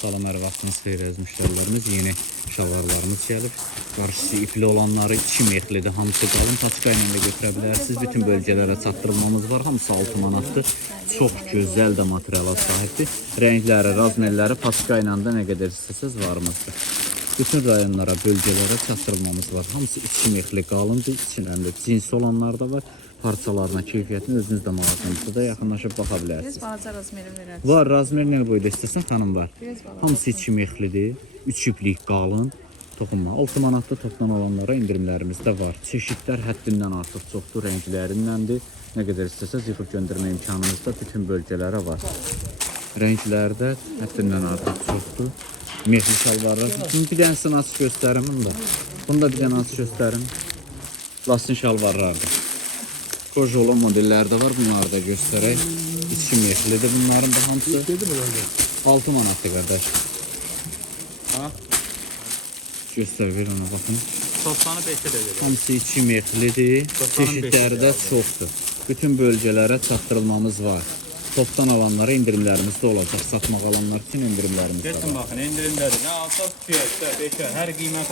Salam, hər vaxtınız xeyir əziz müştərilərimiz. Yeni şalvarlarımız gəlib. Qarşısı ipli olanları 2 metrlidir. Hamısı qalın paçka ilə də götürə bilərsiniz. Bütün bölgələrə çatdırılmamız var. Hamısı 6 manatdır. Çox gözəl də materiala sahibdir. Rəngləri, razmerləri paçka ilə də nə qədər istəsəz varımızdır. Bütün rayonlara, bölgələrə çatdırılmamız var. Hamısı 2 metrli qalındır. İçində cinsi olanlar da var. Parçalarına, keyfiyyətini özünüz də mağazamızda da yaxınlaşıb baxa bilərsiniz. Biz balaca razmeri verərsiniz. Var, razmer nə boyda istəsən xanım var. Hamısı 2 metrlidir. 3 iplik qalın. Toxunma. 6 manatda topdan alanlara indirimlərimiz də var. Çeşidlər həddindən artıq çoxdur, rənglərindəndir. Nə qədər istəsəz yığıb göndərmə imkanımız da bütün bölgələrə var. Rənglərdə həddindən artıq çoxdur. Mehli şalvarlar. Bir dənəsini açıq göstərim bunu da. Bunu da bir dənə açıq göstərim. Lastin şalvarlardır. Koj olan modellər də var. Bunları da göstərək. 2 metrlidir bunların da hamısı. 6 manatdır qardaş. Ha? Göstər ver ona baxın. Toptanı 5'e de verir. Hamısı 2 metrlidir. Çeşidləri də çoxdur. Bütün bölgələrə çatdırılmamız var. Toptan alanlara indirimlərimiz də olacaq. Satmaq alanlar üçün indirimlərimiz də Geçin var. bakın indirimleri. Ne alsak 2'ye, 5'e her qiymətə